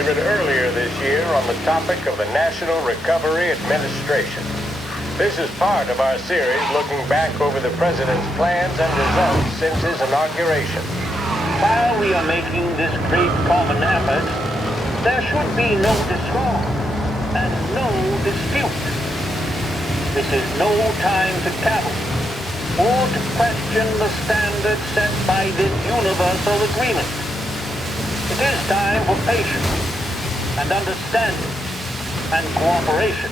delivered earlier this year on the topic of the National Recovery Administration. This is part of our series looking back over the President's plans and results since his inauguration. While we are making this great common effort, there should be no discord and no dispute. This is no time to cavil or to question the standards set by this universal agreement. It is time for patience and understanding and cooperation.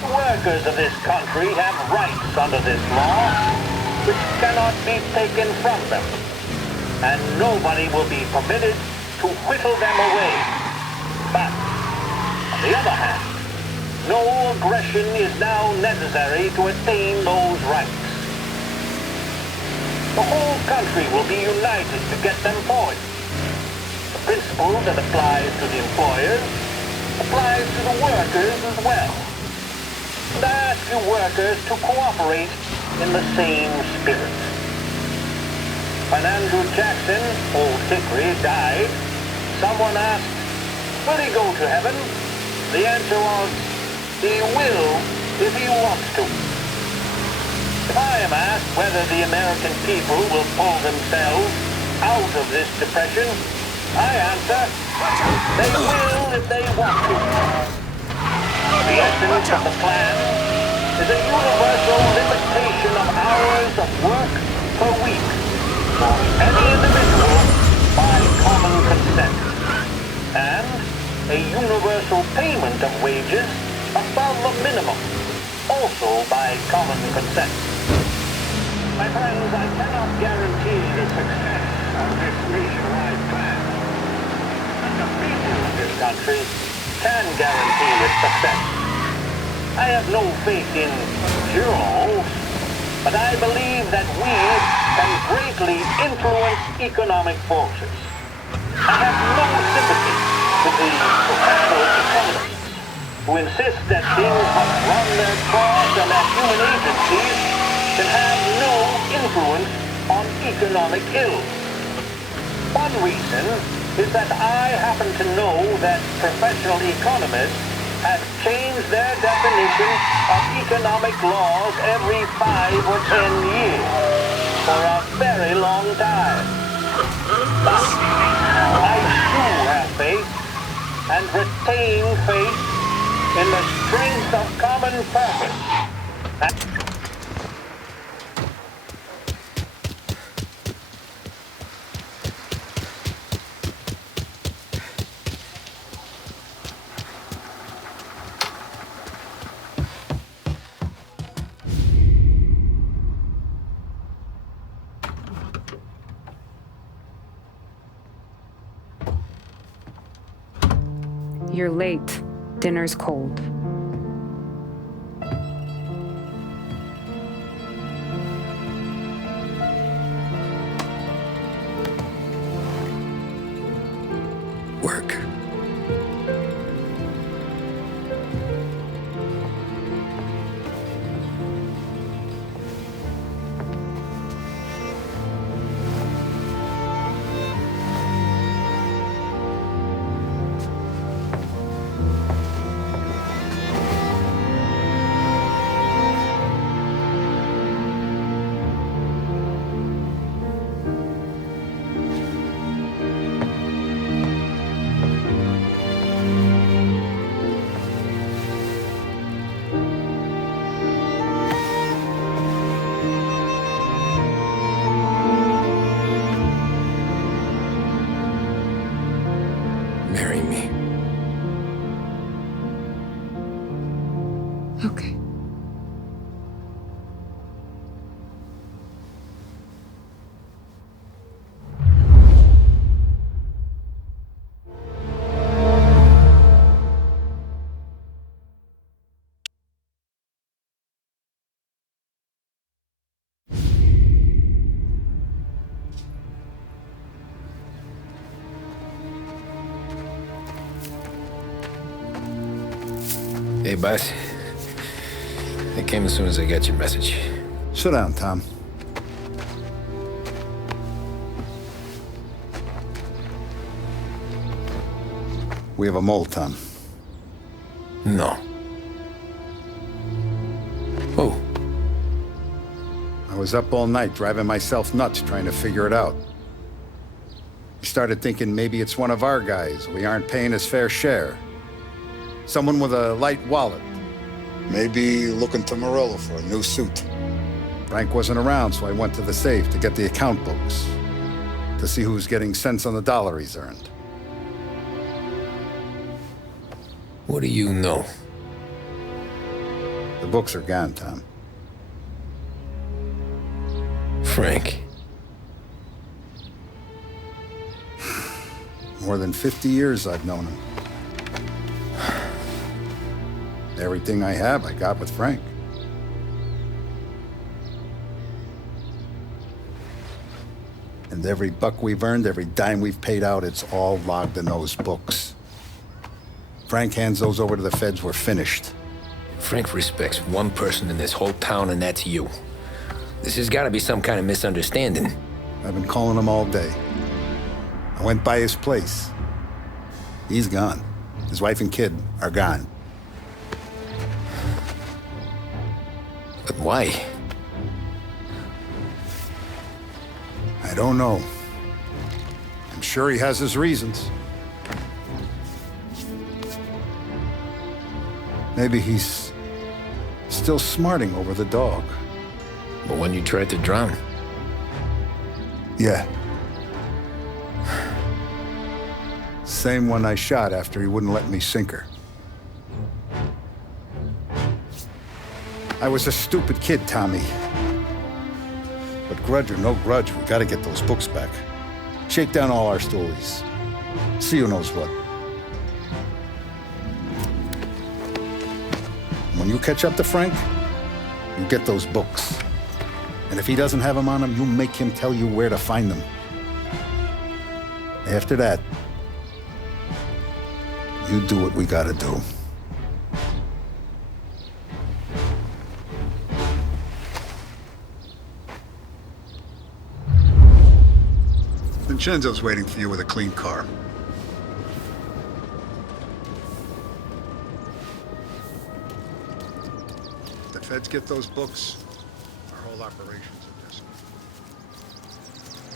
The workers of this country have rights under this law which cannot be taken from them, and nobody will be permitted to whittle them away. But, on the other hand, no aggression is now necessary to attain those rights. The whole country will be united to get them forward. The principle that applies to the employers applies to the workers as well. And I ask you workers to cooperate in the same spirit. When Andrew Jackson, Old Hickory, died, someone asked, will he go to heaven? The answer was, he will if he wants to. If I am asked whether the American people will pull themselves out of this depression, I answer, they will if they want to. The essence of the plan is a universal limitation of hours of work per week for any individual by common consent, and a universal payment of wages above the minimum, also by common consent. My friends, I cannot guarantee the success of this nationwide plan. But the people of this country can guarantee its success. I have no faith in cure-alls, but I believe that we can greatly influence economic forces. I have no sympathy with the professional economists who insist that things must run their course and that human agencies can have no influence on economic ills. One reason is that I happen to know that professional economists have changed their definition of economic laws every 5 or 10 years for a very long time. But I do have faith and retain faith in the strength of common purpose. You're late. Dinner's cold. Work. Marry me. Okay. Hey, boss. I came as soon as I got your message. Sit down, Tom. We have a mole, Tom. No. Oh. I was up all night driving myself nuts trying to figure it out. I started thinking maybe it's one of our guys. We aren't paying his fair share. Someone with a light wallet. Maybe looking to Morello for a new suit. Frank wasn't around, so I went to the safe to get the account books. To see who's getting cents on the dollar he's earned. What do you know? The books are gone, Tom. Frank. More than 50 years I've known him. Everything I have, I got with Frank. And every buck we've earned, every dime we've paid out, it's all logged in those books. Frank hands those over to the feds, we're finished. Frank respects one person in this whole town, and that's you. This has got to be some kind of misunderstanding. I've been calling him all day. I went by his place. He's gone. His wife and kid are gone. But why? I don't know. I'm sure he has his reasons. Maybe he's still smarting over the dog. The one you tried to drown? Yeah. Same one I shot after he wouldn't let me sink her. I was a stupid kid, Tommy. But grudge or no grudge, we gotta get those books back. Shake down all our stories. See who knows what. When you catch up to Frank, you get those books. And if he doesn't have them on him, you make him tell you where to find them. After that, you do what we gotta do. Vincenzo's waiting for you with a clean car. If the feds get those books, our whole operation's at risk.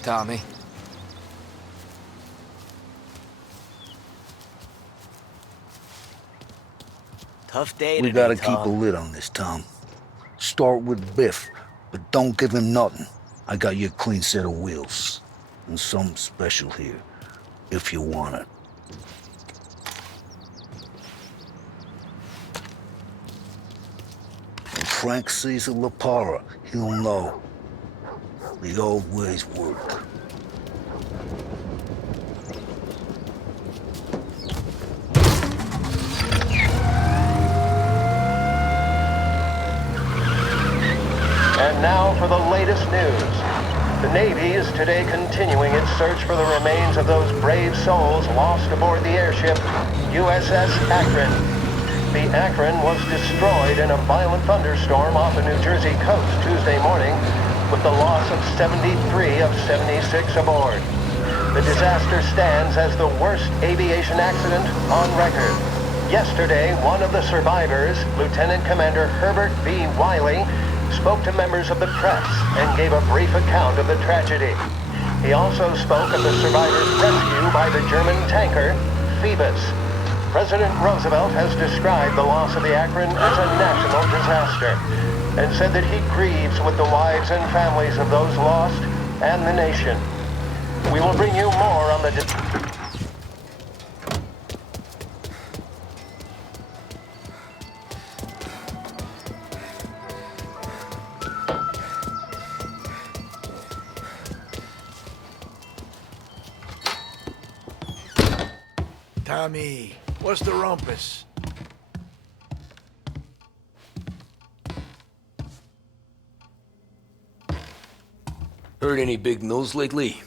Tommy. Tough day We today, gotta keep Tom. a lid on this, Tom. Start with Biff, but don't give him nothing. I got you a clean set of wheels. And something special here, if you want it. When Frank sees a La Parra, he'll know. The old ways work. And now for the latest news. The Navy is today continuing its search for the remains of those brave souls lost aboard the airship USS Akron. The Akron was destroyed in a violent thunderstorm off the New Jersey coast Tuesday morning, with the loss of 73 of 76 aboard. The disaster stands as the worst aviation accident on record. Yesterday, one of the survivors, Lieutenant Commander Herbert B. Wiley, spoke to members of the press and gave a brief account of the tragedy. He also spoke of the survivors' rescue by the German tanker, Phoebus. President Roosevelt has described the loss of the Akron as a national disaster and said that he grieves with the wives and families of those lost and the nation. We will bring you more on the... Tommy, what's the rumpus? Heard any big news lately?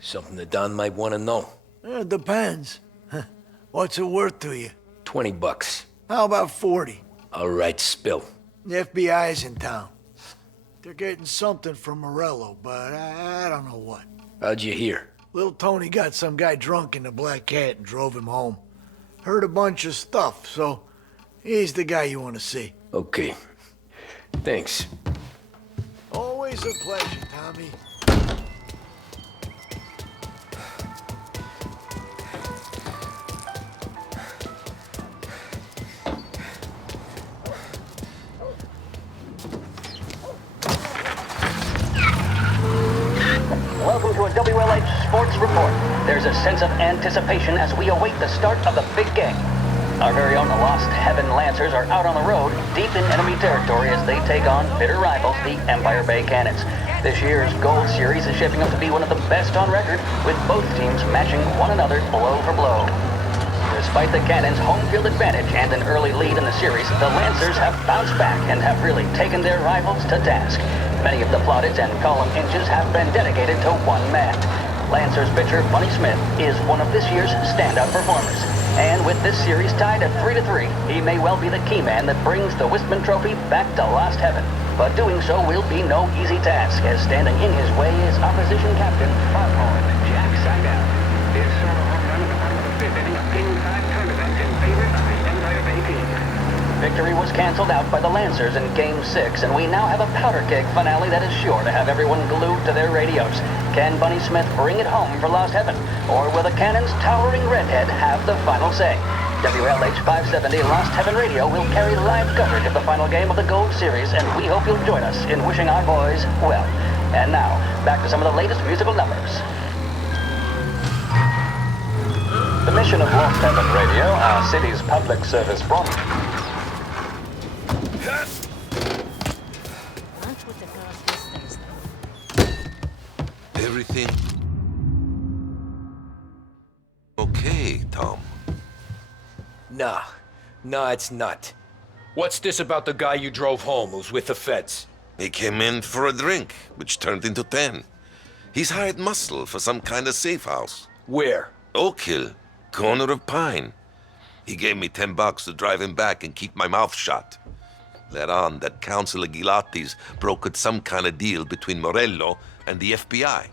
Something that Don might want to know. It depends. What's it worth to you? $20. How about 40? All right, spill. The FBI's in town. They're getting something from Morello, but I don't know what. How'd you hear? Little Tony got some guy drunk in the Black Cat and drove him home. Heard a bunch of stuff, so he's the guy you want to see. Okay. Thanks. Always a pleasure, Tommy. Welcome to a WLH Sports Report. There's a sense of anticipation as we await the start of the big game. Our very own Lost Heaven Lancers are out on the road, deep in enemy territory as they take on bitter rivals, the Empire Bay Cannons. This year's Gold Series is shaping up to be one of the best on record, with both teams matching one another blow for blow. Despite the Cannons' home field advantage and an early lead in the series, the Lancers have bounced back and have really taken their rivals to task. Many of the plaudits and column inches have been dedicated to one man. Lancers pitcher Bunny Smith is one of this year's standout performers. And with this series tied at 3-3, he may well be the key man that brings the Wistman Trophy back to Lost Heaven. But doing so will be no easy task, as standing in his way is opposition captain Foghorn Jack Seidel. This solo home run at the bottom of the fifth inning of Game 5 tournament in favor of the Empire Bay team. Victory was canceled out by the Lancers in Game 6, and we now have a powder keg finale that is sure to have everyone glued to their radios. Can Bunny Smith bring it home for Lost Heaven? Or will the Cannon's towering redhead have the final say? WLH 570 Lost Heaven Radio will carry live coverage of the final game of the Gold Series, and we hope you'll join us in wishing our boys well. And now, back to some of the latest musical numbers. The mission of Lost Heaven Radio, our city's public service broadcast. Everything okay, Tom? Nah, it's not. What's this about the guy you drove home who's with the feds? He came in for a drink, which turned into 10. He's hired muscle for some kind of safe house. Where? Oak Hill, corner of Pine. He gave me $10 to drive him back and keep my mouth shut. Let on that Councilor Gilatti's brokered some kind of deal between Morello and the FBI.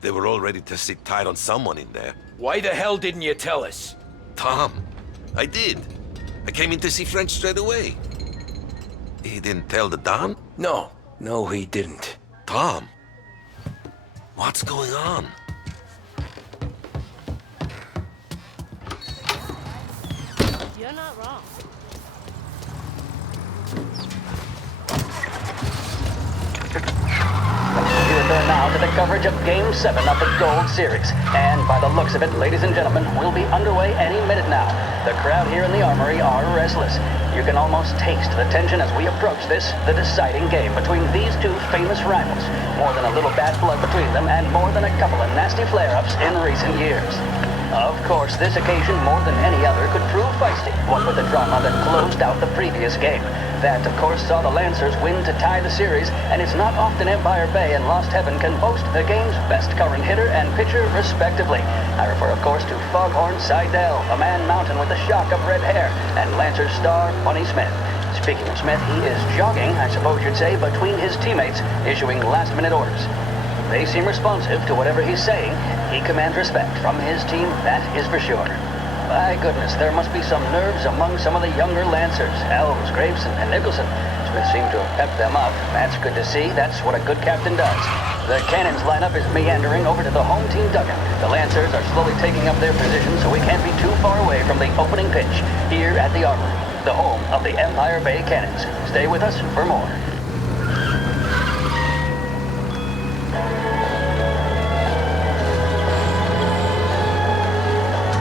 They were all ready to sit tight on someone in there. Why the hell didn't you tell us? Tom, I did. I came in to see French straight away. He didn't tell the Don? No, he didn't. Tom, what's going on? You're not wrong. We return now to the coverage of Game 7 of the Gold Series. And by the looks of it, ladies and gentlemen, we'll be underway any minute now. The crowd here in the Armory are restless. You can almost taste the tension as we approach this, the deciding game between these two famous rivals. More than a little bad blood between them, and more than a couple of nasty flare-ups in recent years. Of course, this occasion, more than any other, could prove feisty, what with the drama that closed out the previous game. That, of course, saw the Lancers win to tie the series, and it's not often Empire Bay and Lost Heaven can boast the game's best current hitter and pitcher, respectively. I refer, of course, to Foghorn Seidel, a man mountain with a shock of red hair, and Lancers star Bunny Smith. Speaking of Smith, he is jogging, I suppose you'd say, between his teammates, issuing last-minute orders. They seem responsive to whatever he's saying. He commands respect from his team, that is for sure. My goodness, there must be some nerves among some of the younger Lancers. Elves, Graves, and Nicholson. Smith seemed to have pepped them up. That's good to see. That's what a good captain does. The Cannons lineup is meandering over to the home team dugout. The Lancers are slowly taking up their position, so we can't be too far away from the opening pitch here at the Armory, the home of the Empire Bay Cannons. Stay with us for more.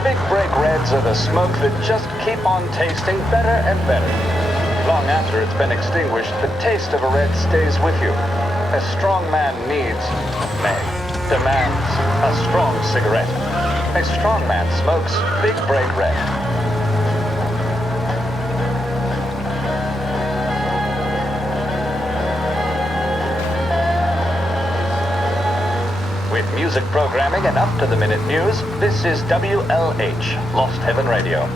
Big Break Reds are the smoke that just keep on tasting better and better. Long after it's been extinguished, the taste of a red stays with you. A strong man needs, nay, demands, a strong cigarette. A strong man smokes Big Break Red. With music programming and up-to-the-minute news, this is WLH, Lost Heaven Radio.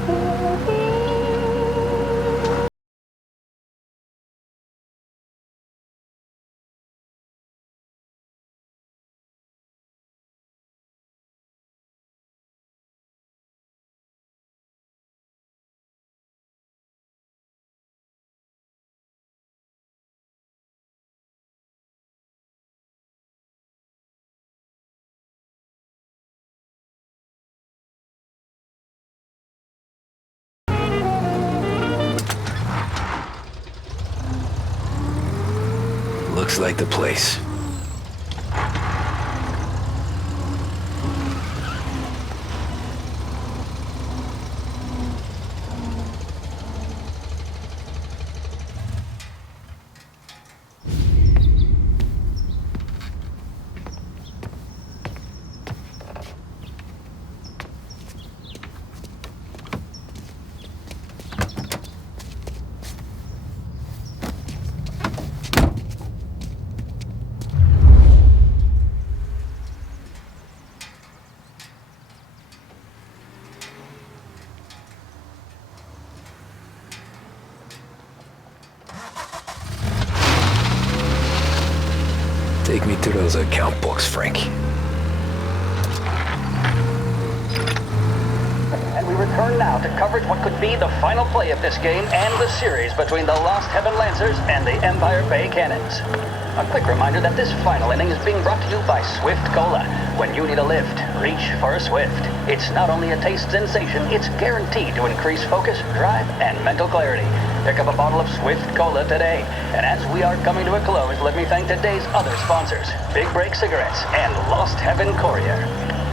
Looks like the place. Take me to those account books, Frank. And we return now to coverage what could be the final play of this game and the series between the Lost Heaven Lancers and the Empire Bay Cannons. A quick reminder that this final inning is being brought to you by Swift Cola. When you need a lift, reach for a Swift. It's not only a taste sensation, it's guaranteed to increase focus, drive, and mental clarity. Pick up a bottle of Swift Cola today. And as we are coming to a close, let me thank today's other sponsors, Big Break Cigarettes and Lost Heaven Courier.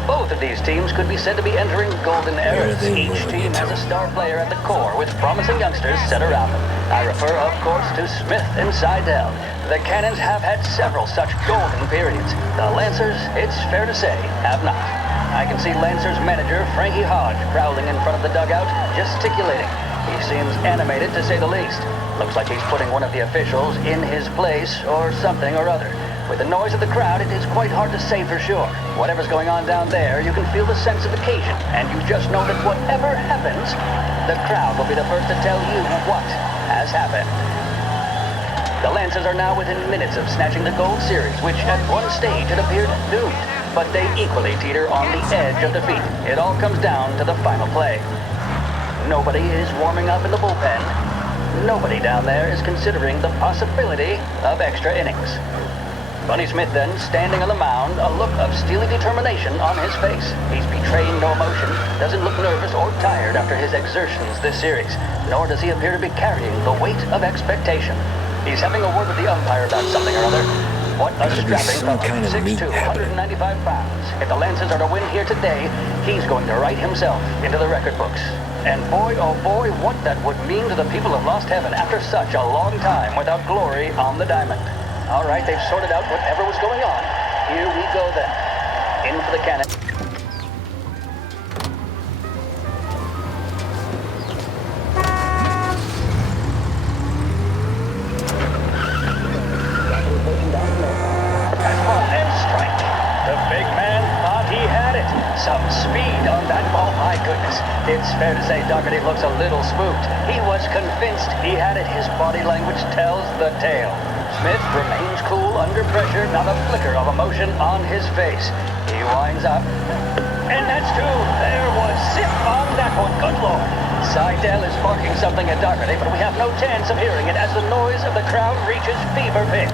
Both of these teams could be said to be entering golden eras. Each team has a star player at the core with promising youngsters set around them. I refer, of course, to Smith and Seidel. The Cannons have had several such golden periods. The Lancers, it's fair to say, have not. I can see Lancers manager Frankie Hodge prowling in front of the dugout, gesticulating. He seems animated to say the least. Looks like he's putting one of the officials in his place or something or other. With the noise of the crowd, it is quite hard to say for sure. Whatever's going on down there, you can feel the sense of occasion, and you just know that whatever happens, the crowd will be the first to tell you what has happened. The Lancers are now within minutes of snatching the gold series, which at one stage had appeared doomed, but they equally teeter on the edge of defeat. It all comes down to the final play. Nobody is warming up in the bullpen. Nobody down there is considering the possibility of extra innings. Bunny Smith then, standing on the mound, a look of steely determination on his face. He's betraying no emotion, doesn't look nervous or tired after his exertions this series, nor does he appear to be carrying the weight of expectation. He's having a word with the umpire about something or other. What a strapping fellow, 6'2", 195 pounds. If the Lancers are to win here today, he's going to write himself into the record books. And boy, oh boy, what that would mean to the people of Lost Heaven after such a long time without glory on the diamond. All right, they've sorted out whatever was going on. Here we go then. In for the cannon. And strike. The big man thought he had it. Some speed on that ball, my goodness. It's fair to say Doherty looks a little spooked. He was convinced he had it. His body language tells the tale. Smith remains cool under pressure, not a flicker of emotion on his face. He winds up. And that's two. There was zip on that one. Good Lord. Seidel is barking something at Doherty, but we have no chance of hearing it as the noise of the crowd reaches fever pitch.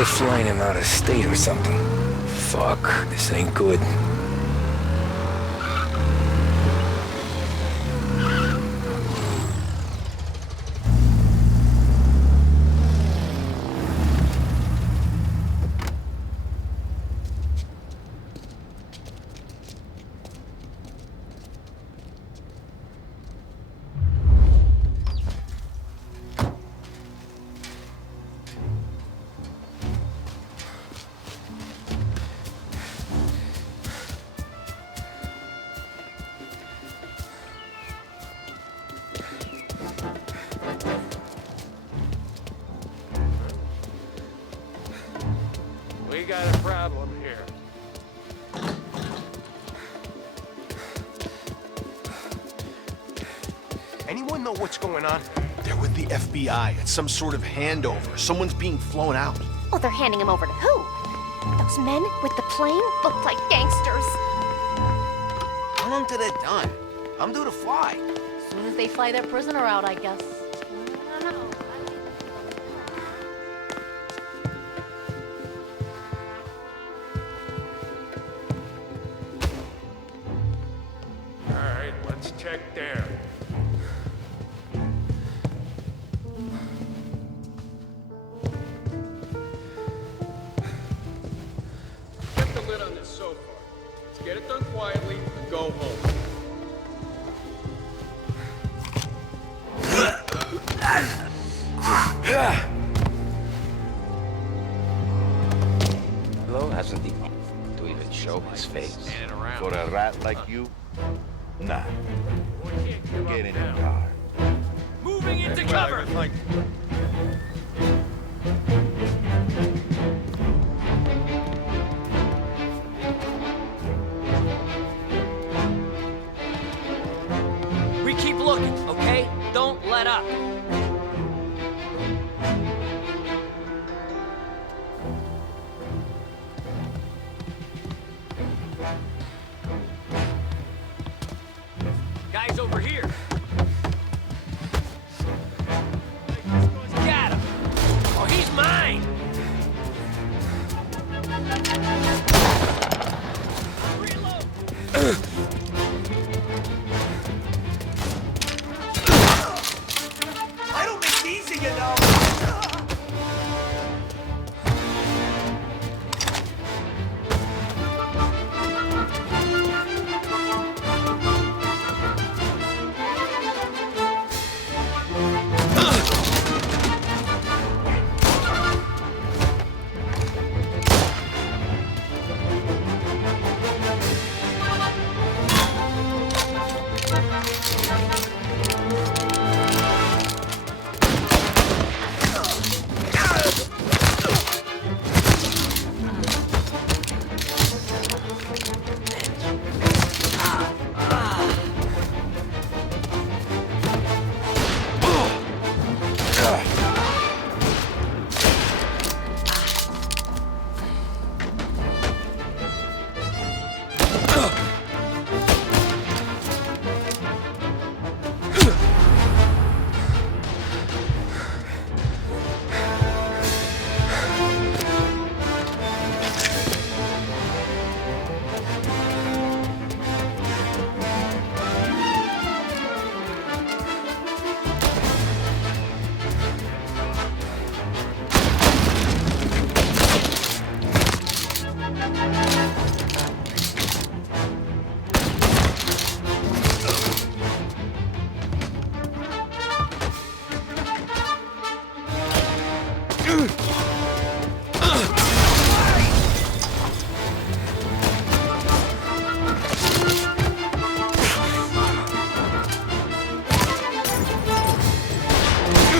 They're flying him out of state or something. Fuck, this ain't good. We got a problem here. Anyone know what's going on? They're with the FBI. It's some sort of handover. Someone's being flown out. Oh, they're handing him over to who? Those men with the plane look like gangsters. How long till they're done? I'm due to fly. As soon as they fly their prisoner out, I guess. All right, let's check there. Get the lid on this so far. Let's get it done quietly and go home. Hello hasn't the to even show his face. For a rat like you? Nah. We can't give Get up in the now. car. Moving into cover! We keep looking, okay? Don't let up. Guys over here. Got him. Oh, he's mine. I don't make these, you know.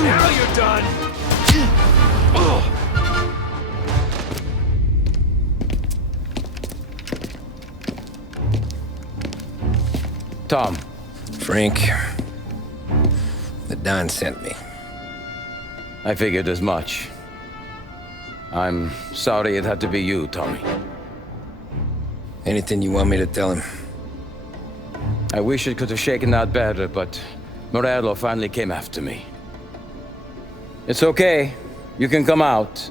Now you're done! Tom. Frank, the Don sent me. I figured as much. I'm sorry it had to be you, Tommy. Anything you want me to tell him? I wish it could have shaken out better, but Morello finally came after me. It's okay. You can come out.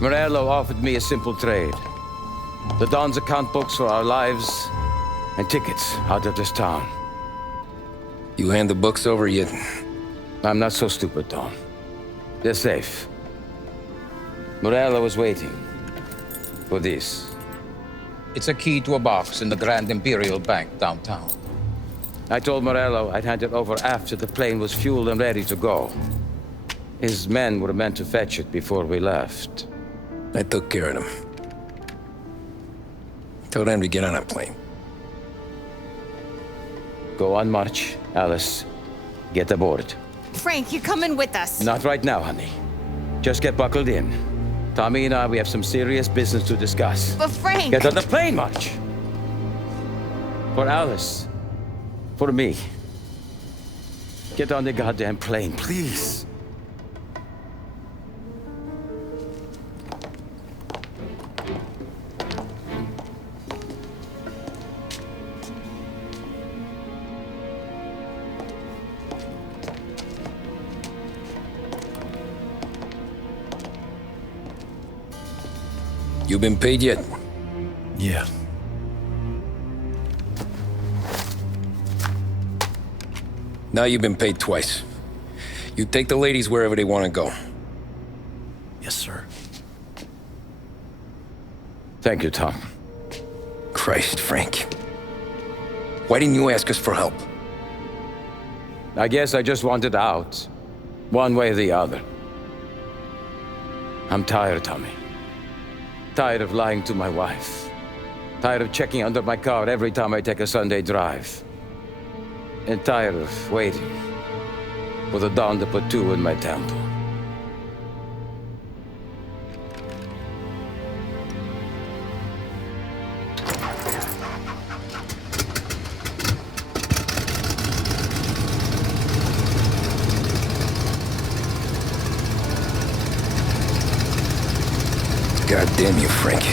Morello offered me a simple trade. The Don's account books for our lives and tickets out of this town. You hand the books over yet? I'm not so stupid, Don. They're safe. Morello was waiting for this. It's a key to a box in the Grand Imperial Bank downtown. I told Morello I'd hand it over after the plane was fueled and ready to go. His men were meant to fetch it before we left. I took care of them. Told them to get on a plane. Go on, March. Alice, get aboard. Frank, you're coming with us. Not right now, honey. Just get buckled in. Tommy and I, we have some serious business to discuss. But Frank... Get on the plane, March! For Alice. For me. Get on the goddamn plane, please. You been paid yet? Yeah. Now you've been paid twice. You take the ladies wherever they want to go. Yes, sir. Thank you, Tom. Christ, Frank. Why didn't you ask us for help? I guess I just wanted out. One way or the other. I'm tired, Tommy. Tired of lying to my wife. Tired of checking under my car every time I take a Sunday drive. And tired of waiting for the dawn to put two in my temple. God damn you, Frank.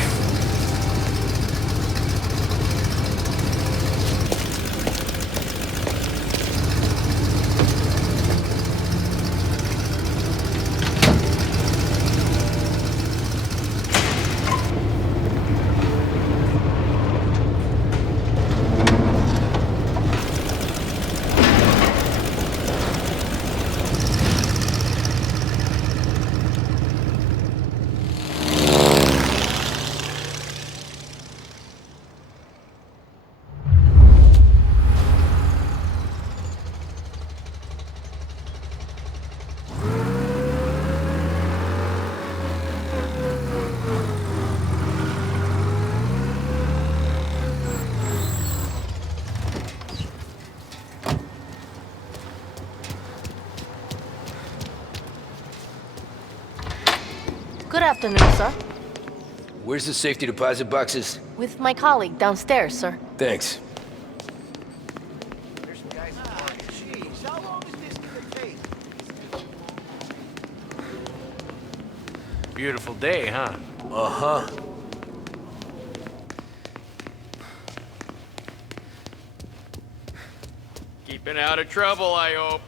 Good afternoon, sir. Where's the safety deposit boxes? With my colleague downstairs, sir. Thanks. Beautiful day, huh? Uh-huh. Keeping out of trouble, I hope.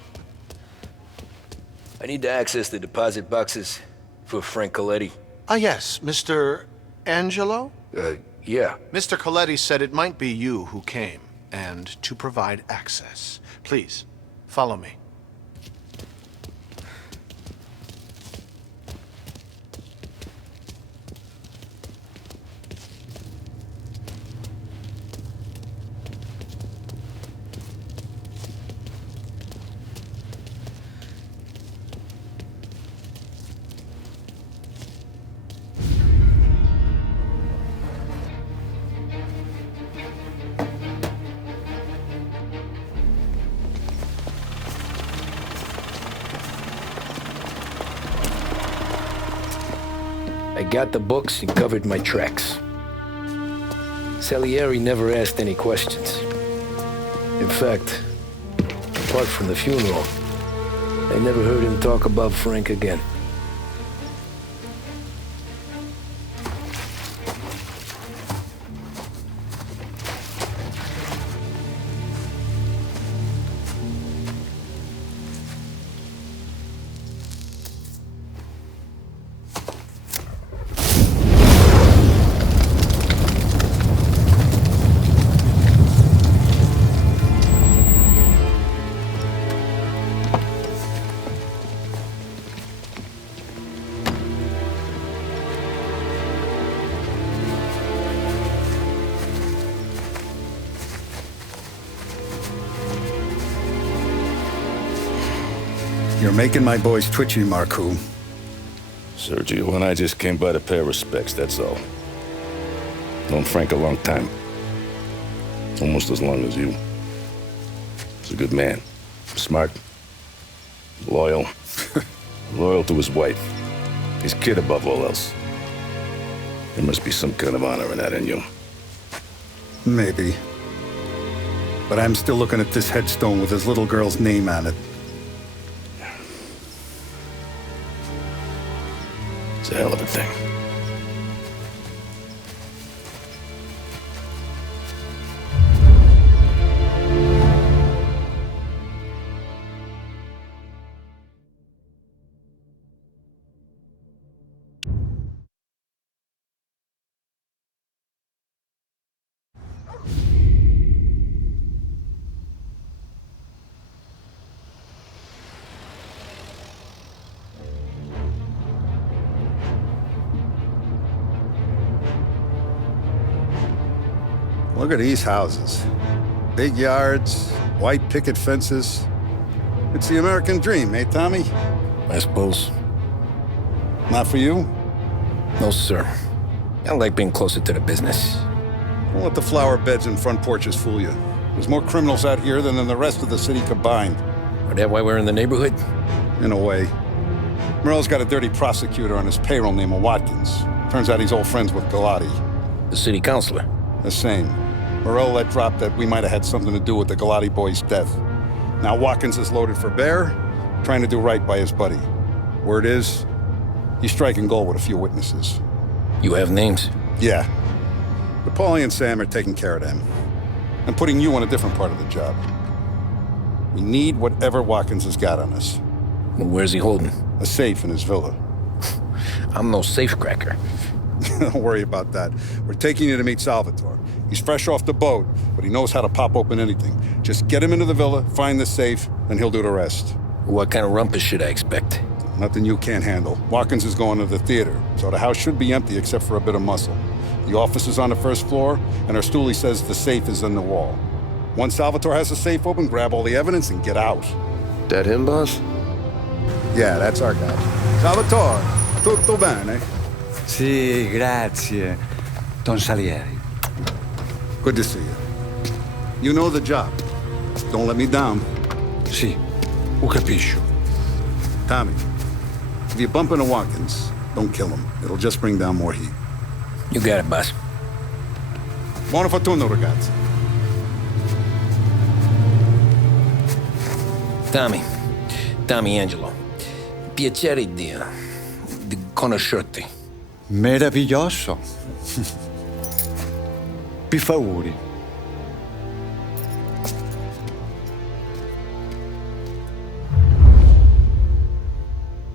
I need to access the deposit boxes for Frank Coletti. Ah, yes, Mr. Angelo? Yeah. Mr. Coletti said it might be you who came, and to provide access. Please, follow me. I got the books and covered my tracks. Salieri never asked any questions. In fact, apart from the funeral, I never heard him talk about Frank again. You're making my boys twitchy, Marku. Sergio and I just came by to pay our respects, that's all. Known Frank a long time. Almost as long as you. He's a good man. Smart. Loyal. Loyal to his wife. His kid above all else. There must be some kind of honor in that in you. Maybe. But I'm still looking at this headstone with his little girl's name on it. It's a hell of a thing. Look at these houses. Big yards, white picket fences. It's the American dream, eh, Tommy? I suppose. Not for you? No, sir. I like being closer to the business. Don't let the flower beds and front porches fool you. There's more criminals out here than in the rest of the city combined. Is that why we're in the neighborhood? In a way. Morell's got a dirty prosecutor on his payroll named Watkins. Turns out he's old friends with Galati. The city councilor? The same. Morell let drop that we might have had something to do with the Galati boy's death. Now Watkins is loaded for bear, trying to do right by his buddy. Word is, he's striking gold with a few witnesses. You have names? Yeah. But Paulie and Sam are taking care of them. I'm putting you on a different part of the job. We need whatever Watkins has got on us. Well, where's he holding? A safe in his villa. I'm no safecracker. Don't worry about that. We're taking you to meet Salvatore. He's fresh off the boat, but he knows how to pop open anything. Just get him into the villa, find the safe, and he'll do the rest. What kind of rumpus should I expect? Nothing you can't handle. Watkins is going to the theater, so the house should be empty except for a bit of muscle. The office is on the first floor, and our stoolie says the safe is in the wall. Once Salvatore has the safe open, grab all the evidence and get out. That him, boss? Yeah, that's our guy. Salvatore, tutto bene? Sì, grazie, Don Salieri. Good to see you. You know the job. Don't let me down. Sì, ho capisco. Tommy, if you bump into Watkins, don't kill him. It'll just bring down more heat. You got it, boss. Buona fortuna, ragazzi. Tommy Angelo. Piacere di conoscerti. Meraviglioso. Per favore.